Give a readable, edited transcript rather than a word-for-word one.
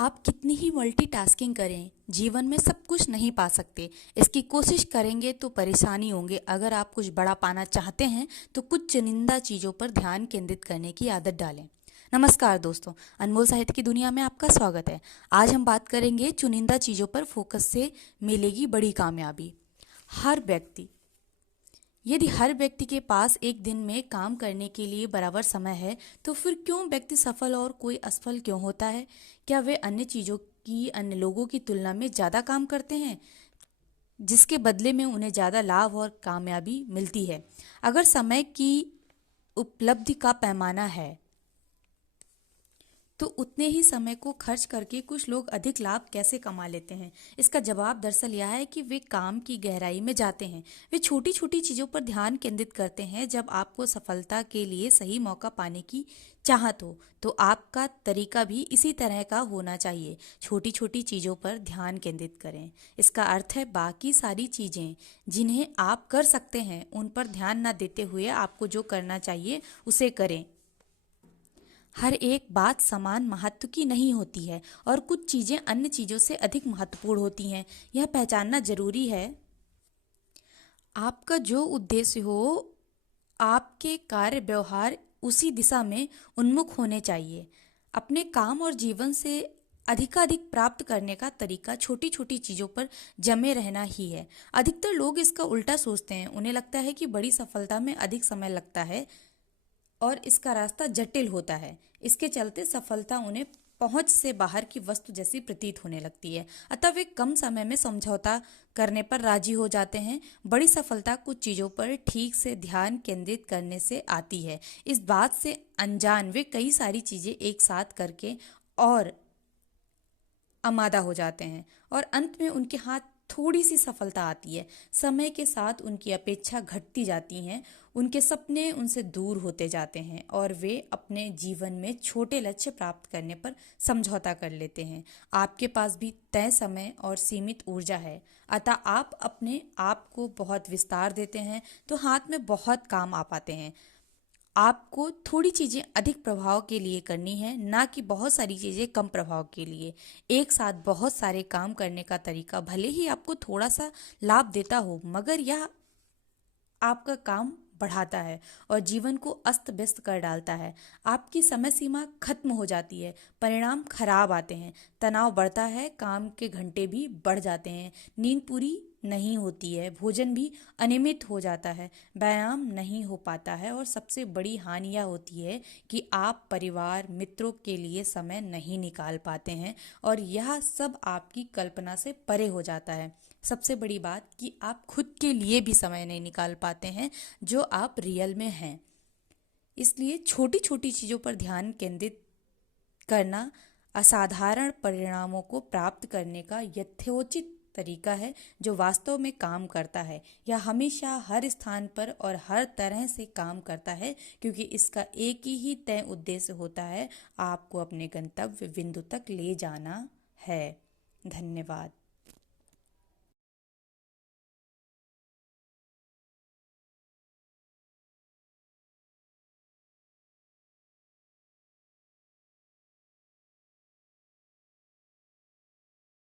आप कितनी ही मल्टीटास्किंग करें, जीवन में सब कुछ नहीं पा सकते। इसकी कोशिश करेंगे तो परेशानी होंगे। अगर आप कुछ बड़ा पाना चाहते हैं तो कुछ चुनिंदा चीज़ों पर ध्यान केंद्रित करने की आदत डालें। नमस्कार दोस्तों, अनमोल साहित्य की दुनिया में आपका स्वागत है। आज हम बात करेंगे चुनिंदा चीज़ों पर फोकस से मिलेगी बड़ी कामयाबी। यदि हर व्यक्ति के पास एक दिन में काम करने के लिए बराबर समय है, तो फिर क्यों व्यक्ति सफल और कोई असफल क्यों होता है? क्या वे अन्य लोगों की तुलना में ज़्यादा काम करते हैं, जिसके बदले में उन्हें ज़्यादा लाभ और कामयाबी मिलती है? अगर समय की उपलब्धि का पैमाना है तो उतने ही समय को खर्च करके कुछ लोग अधिक लाभ कैसे कमा लेते हैं? इसका जवाब दरअसल यह है कि वे काम की गहराई में जाते हैं। वे छोटी छोटी चीज़ों पर ध्यान केंद्रित करते हैं। जब आपको सफलता के लिए सही मौका पाने की चाहत हो, तो आपका तरीका भी इसी तरह का होना चाहिए। छोटी छोटी चीज़ों पर ध्यान केंद्रित करें। इसका अर्थ है बाकी सारी चीज़ें जिन्हें आप कर सकते हैं, उन पर ध्यान न देते हुए आपको जो करना चाहिए उसे करें। हर एक बात समान महत्व की नहीं होती है और कुछ चीज़ें अन्य चीज़ों से अधिक महत्वपूर्ण होती हैं। यह पहचानना जरूरी है। आपका जो उद्देश्य हो, आपके कार्य व्यवहार उसी दिशा में उन्मुख होने चाहिए। अपने काम और जीवन से अधिकाधिक प्राप्त करने का तरीका छोटी छोटी चीज़ों पर जमे रहना ही है। अधिकतर लोग इसका उल्टा सोचते हैं। उन्हें लगता है कि बड़ी सफलता में अधिक समय लगता है और इसका रास्ता जटिल होता है। इसके चलते सफलता उन्हें पहुंच से बाहर की वस्तु जैसी प्रतीत होने लगती है। अतः वे कम समय में समझौता करने पर राजी हो जाते हैं। बड़ी सफलता कुछ चीज़ों पर ठीक से ध्यान केंद्रित करने से आती है। इस बात से अनजान वे कई सारी चीज़ें एक साथ करके और आमादा हो जाते हैं और अंत में उनके हाथ थोड़ी सी सफलता आती है। समय के साथ उनकी अपेक्षा घटती जाती हैं, उनके सपने उनसे दूर होते जाते हैं और वे अपने जीवन में छोटे लक्ष्य प्राप्त करने पर समझौता कर लेते हैं। आपके पास भी तय समय और सीमित ऊर्जा है, अतः आप अपने आप को बहुत विस्तार देते हैं तो हाथ में बहुत काम आ पाते हैं। आपको थोड़ी चीज़ें अधिक प्रभाव के लिए करनी है, ना कि बहुत सारी चीज़ें कम प्रभाव के लिए। एक साथ बहुत सारे काम करने का तरीका भले ही आपको थोड़ा सा लाभ देता हो, मगर यह आपका काम बढ़ाता है और जीवन को अस्त व्यस्त कर डालता है। आपकी समय सीमा खत्म हो जाती है, परिणाम खराब आते हैं, तनाव बढ़ता है, काम के घंटे भी बढ़ जाते हैं, नींद पूरी नहीं होती है, भोजन भी अनियमित हो जाता है, व्यायाम नहीं हो पाता है और सबसे बड़ी हानि यह होती है कि आप परिवार मित्रों के लिए समय नहीं निकाल पाते हैं और यह सब आपकी कल्पना से परे हो जाता है। सबसे बड़ी बात कि आप खुद के लिए भी समय नहीं निकाल पाते हैं जो आप रियल में हैं। इसलिए छोटी छोटी चीज़ों पर ध्यान केंद्रित करना असाधारण परिणामों को प्राप्त करने का यथोचित तरीका है जो वास्तव में काम करता है। यह हमेशा हर स्थान पर और हर तरह से काम करता है, क्योंकि इसका एक ही तय उद्देश्य होता है, आपको अपने गंतव्य बिंदु तक ले जाना है। धन्यवाद।